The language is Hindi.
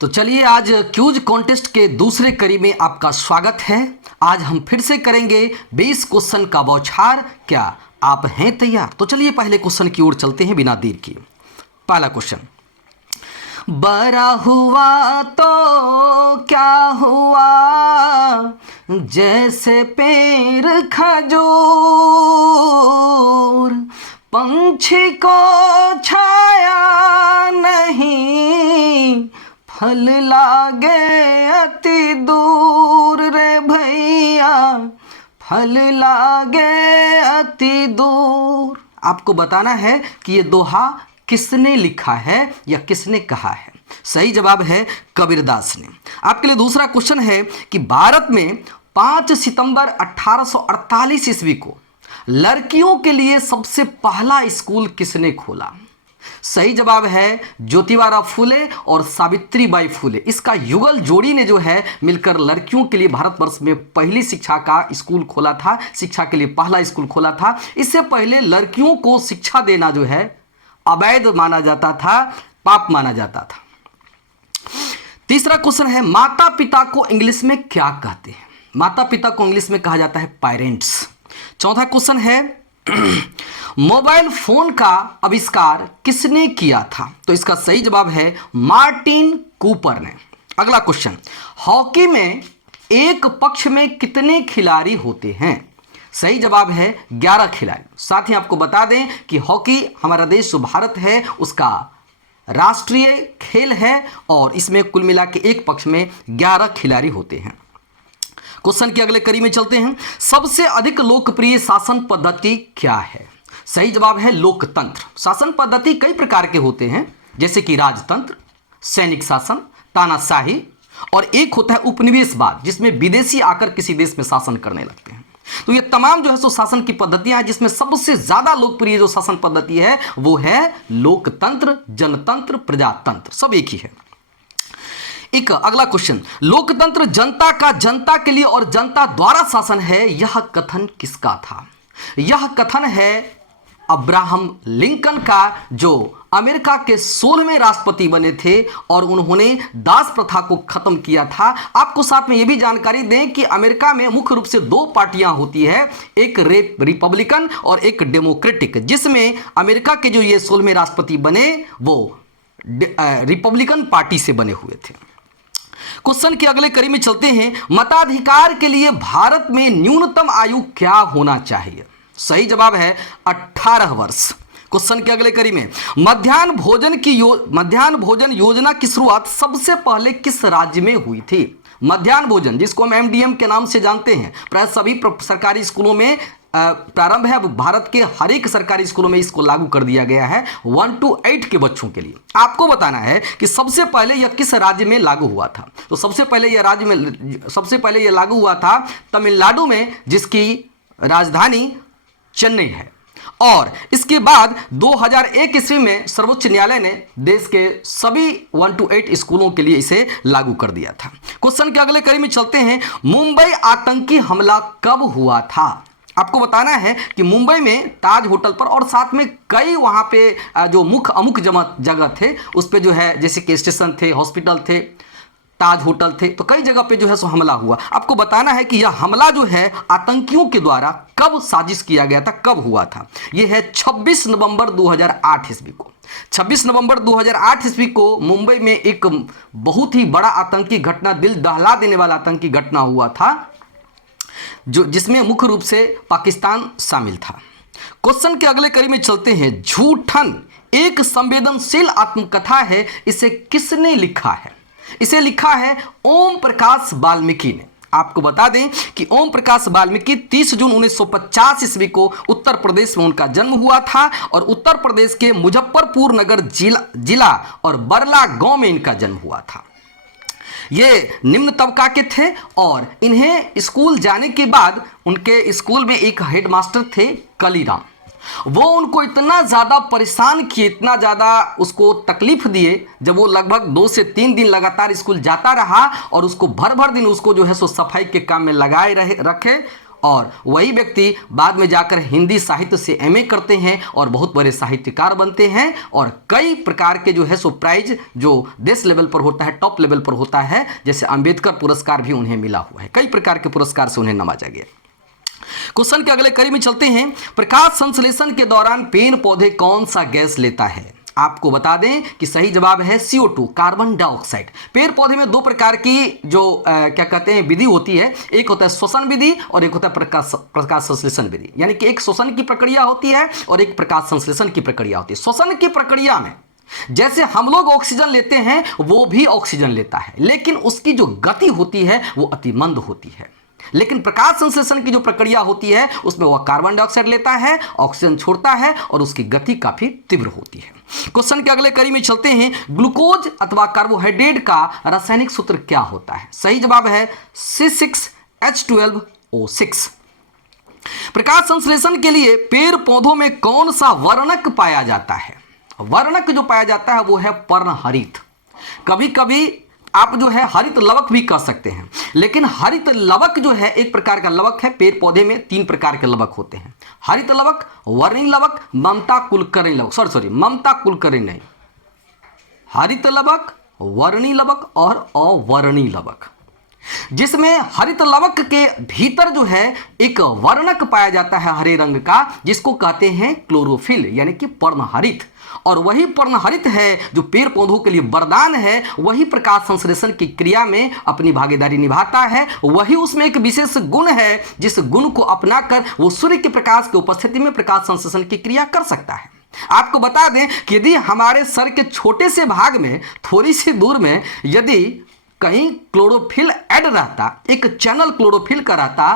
तो चलिए आज क्यूज कॉन्टेस्ट के दूसरे कड़ी में आपका स्वागत है। आज हम फिर से करेंगे 20 क्वेश्चन का बौछार। क्या आप हैं तैयार? तो चलिए पहले क्वेश्चन की ओर चलते हैं बिना देर किए। पहला क्वेश्चन, बड़ा हुआ तो क्या हुआ, जैसे पेड़ खजूर, पंछी को छाया नहीं, फल लागे अति दूर रे भैया, फल लागे अति दूर। आपको बताना है कि ये दोहा किसने लिखा है या किसने कहा है। सही जवाब है कबीरदास ने। आपके लिए दूसरा क्वेश्चन है कि भारत में 5 सितंबर 1848 ईस्वी को लड़कियों के लिए सबसे पहला स्कूल किसने खोला? सही जवाब है ज्योतिबा फूले और सावित्री बाई फूले। इसका युगल जोड़ी ने जो है मिलकर लड़कियों के लिए भारतवर्ष में पहली शिक्षा का स्कूल खोला था, शिक्षा के लिए पहला स्कूल खोला था। इससे पहले लड़कियों को शिक्षा देना जो है अवैध माना जाता था, पाप माना जाता था। तीसरा क्वेश्चन है, माता पिता को इंग्लिश में क्या कहते हैं? माता पिता को इंग्लिश में कहा जाता है पेरेंट्स। चौथा क्वेश्चन है, मोबाइल फोन का आविष्कार किसने किया था? तो इसका सही जवाब है मार्टिन कूपर ने। अगला क्वेश्चन, हॉकी में एक पक्ष में कितने खिलाड़ी होते हैं? सही जवाब है 11 खिलाड़ी। साथ ही आपको बता दें कि हॉकी हमारा देश जो भारत है उसका राष्ट्रीय खेल है और इसमें कुल मिला के एक पक्ष में 11 खिलाड़ी होते हैं। क्वेश्चन की अगले कड़ी में चलते हैं। सबसे अधिक लोकप्रिय शासन पद्धति क्या है? सही जवाब है लोकतंत्र। शासन पद्धति कई प्रकार के होते हैं, जैसे कि राजतंत्र, सैनिक शासन, तानाशाही और एक होता है उपनिवेशवाद, जिसमें विदेशी आकर किसी देश में शासन करने लगते हैं। तो ये तमाम जो है सो शासन की पद्धतियां हैं, जिसमें सबसे ज्यादा लोकप्रिय जो शासन पद्धति है वो है लोकतंत्र, जनतंत्र, प्रजातंत्र, सब एक ही है। एक अगला क्वेश्चन, लोकतंत्र जनता का जनता के लिए और जनता द्वारा शासन है, यह कथन किसका था? यह कथन है अब्राहम लिंकन का, जो अमेरिका के 16वें राष्ट्रपति बने थे और उन्होंने दास प्रथा को खत्म किया था। आपको साथ में यह भी जानकारी दें कि अमेरिका में मुख्य रूप से 2 पार्टियां होती है, एक रिपब्लिकन और एक डेमोक्रेटिक, जिसमें अमेरिका के जो ये 16वें राष्ट्रपति बने वो रिपब्लिकन पार्टी से बने हुए थे। क्वेश्चन की अगले कड़ी में चलते हैं। मताधिकार के लिए भारत में न्यूनतम आयु क्या होना चाहिए? सही जवाब है 18 वर्ष। क्वेश्चन के अगले कड़ी में, मध्याह्न भोजन योजना की शुरुआत सबसे पहले किस राज्य में हुई थी? मध्याह्न भोजन, जिसको हम एमडीएम के नाम से जानते हैं, प्राय सभी सरकारी स्कूलों में प्रारंभ है। अब भारत के हर एक सरकारी स्कूलों में इसको लागू कर दिया गया है 1 to 8 के बच्चों के लिए। आपको बताना है कि सबसे पहले यह किस राज्य में लागू हुआ था। तो सबसे पहले यह लागू हुआ था तमिलनाडु में, जिसकी राजधानी चेन्नई है। और इसके बाद 2001 ईस्वी में सर्वोच्च न्यायालय ने देश के सभी 1 to 8 स्कूलों के लिए इसे लागू कर दिया था। क्वेश्चन के अगले कड़ी में चलते हैं। मुंबई आतंकी हमला कब हुआ था? आपको बताना है कि मुंबई में ताज होटल पर और साथ में कई वहां पे जो अमुक जगह थे उस पे जो है, जैसे कि स्टेशन थे, हॉस्पिटल थे, ताज होटल थे, तो कई जगह पे जो है सो हमला हुआ। आपको बताना है कि यह हमला जो है आतंकियों के द्वारा कब साजिश किया गया था, कब हुआ था? यह है 26 नवंबर 2008 ईस्वी को। 26 नवंबर 2008 ईस्वी को मुंबई में एक बहुत ही बड़ा आतंकी घटना, दिल दहला देने वाला आतंकी घटना हुआ था, जिसमें मुख्य रूप से पाकिस्तान शामिल था। क्वेश्चन के अगले कड़ी में चलते हैं। झूठन एक संवेदनशील आत्मकथा है, इसे किसने लिखा है? इसे लिखा है ओम प्रकाश वाल्मीकि ने। आपको बता दें कि ओम प्रकाश वाल्मीकि 30 जून 1950 ईस्वी को उत्तर प्रदेश में उनका जन्म हुआ था और उत्तर प्रदेश के मुजफ्फरपुर नगर जिला और बरला गांव में इनका जन्म हुआ था। ये निम्न तबका के थे और इन्हें स्कूल जाने के बाद उनके स्कूल में एक हेडमास्टर थे कलीराम। वो उनको इतना ज़्यादा परेशान किए, इतना ज़्यादा उसको तकलीफ दिए, जब वो लगभग 2 से 3 दिन लगातार स्कूल जाता रहा और उसको भर दिन उसको जो है सो सफाई के काम में लगाए रखे और वही व्यक्ति बाद में जाकर हिंदी साहित्य से एमए करते हैं और बहुत बड़े साहित्यकार बनते हैं और कई प्रकार के जो है सो प्राइज जो देश लेवल पर होता है, टॉप लेवल पर होता है, जैसे अंबेडकर पुरस्कार भी उन्हें मिला हुआ है, कई प्रकार के पुरस्कार से उन्हें नवाजा गया। क्वेश्चन के अगले कड़ी में चलते हैं। प्रकाश संश्लेषण के दौरान पेड़ पौधे कौन सा गैस लेता है? आपको बता दें कि सही जवाब है CO2, कार्बन डाइऑक्साइड। पेड़ पौधे में दो प्रकार की जो क्या कहते हैं विधि होती है, एक होता है श्वसन विधि और एक होता है प्रकाश संश्लेषण विधि। यानी कि एक श्वसन की प्रक्रिया होती है और एक प्रकाश संश्लेषण की प्रक्रिया होती है। श्वसन की प्रक्रिया में जैसे हम लोग ऑक्सीजन लेते हैं वो भी ऑक्सीजन लेता है, लेकिन उसकी जो गति होती है वो अति मंद होती है। लेकिन प्रकाश संश्लेषण की जो प्रक्रिया होती है उसमें वह कार्बन डाइऑक्साइड लेता है, ऑक्सीजन छोड़ता है और उसकी गति काफी तीव्र होती है। क्वेश्चन के अगले कड़ी में चलते हैं। ग्लूकोज अथवा कार्बोहाइड्रेट का रासायनिक सूत्र क्या होता है? सही जवाब है C6H12O6। प्रकाश संश्लेषण के लिए पेड़ पौधों में कौन सा वर्णक पाया जाता है? वर्णक जो पाया जाता है वो है पर्णहरित। कभी कभी आप जो है हरित लवक भी कह सकते हैं, लेकिन हरित लवक जो है एक प्रकार का लवक है। पेड़ पौधे में 3 प्रकार के लवक होते हैं, हरित लवक, वर्णी लवक, ममता कुलकर्णी लवक। ममता कुलकर्णी नहीं, हरित लवक, वर्णी लवक और अवर्णी लवक। जिसमें हरित लवक के भीतर जो है एक वर्णक पाया जाता है हरे रंग का, जिसको कहते हैं क्लोरोफिल यानी कि पर्णहरित। और वही पर्णहरित है जो पेड़ पौधों के लिए वरदान है, वही प्रकाश संश्लेषण की क्रिया में अपनी भागीदारी निभाता है। वही उसमें एक विशेष गुण है जिस गुण को अपनाकर वो सूर्य के प्रकाश की उपस्थिति में प्रकाश संश्लेषण की क्रिया कर सकता है। आपको बता दें कि यदि हमारे सर के छोटे से भाग में थोड़ी सी दूर में यदि कहीं क्लोरोफिल ऐड रहता, एक चैनल क्लोरोफिल का रहता,